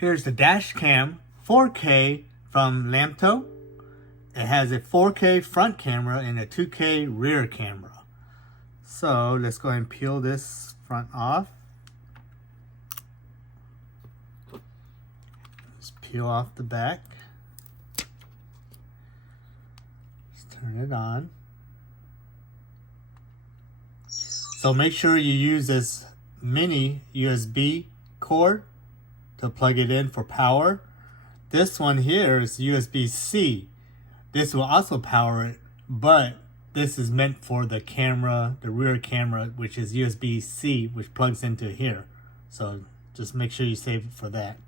Here's the Dashcam 4K from LAMTTO. It has a 4K front camera and a 2K rear camera. So let's go ahead and peel this front off. Just peel off the back. Just turn it on. So make sure you use this mini USB cord to plug it in for power. This one here is USB-C. This will also power it, but this is meant for the camera, the rear camera, which is USB-C, which plugs into here. So just make sure you save it for that.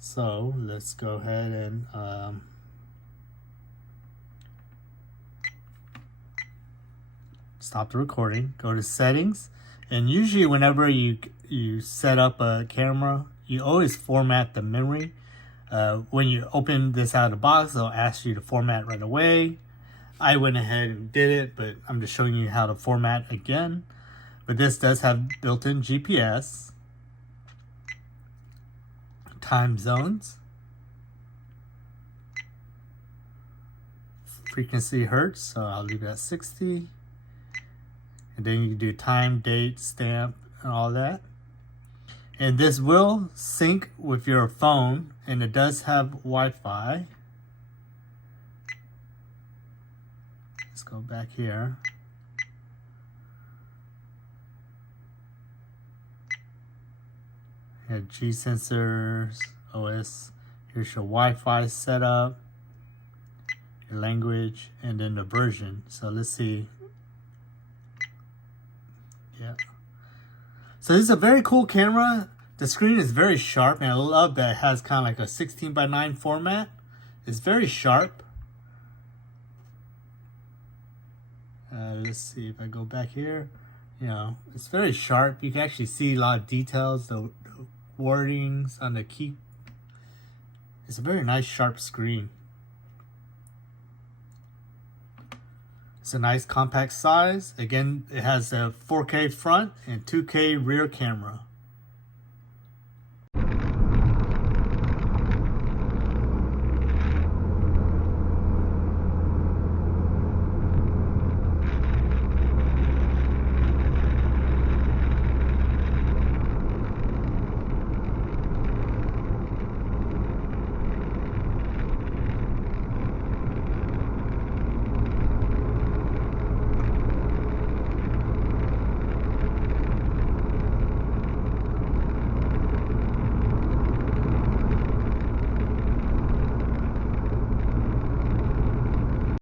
So let's go ahead and stop the recording, go to settings, and usually whenever you set up a camera, you always format the memory. When you open this out of the box, they'll ask you to format right away. I went ahead and did it, but I'm just showing you how to format again. But this does have built-in GPS, time zones, frequency hertz, so I'll leave it at 60. And then you can do time, date, stamp, and all that. And this will sync with your phone, and it does have Wi-Fi. Let's go back here. You have G sensors, OS. Here's your Wi-Fi setup, your language, and then the version. So let's see. Yeah. So this is a very cool camera. The screen is very sharp, and I love that it has kind of like a 16:9 format. It's very sharp. Let's see if I go back here. You know, it's very sharp. You can actually see a lot of details, the wordings on the key. It's a very nice sharp screen. It's a nice compact size. Again, it has a 4K front and 2K rear camera.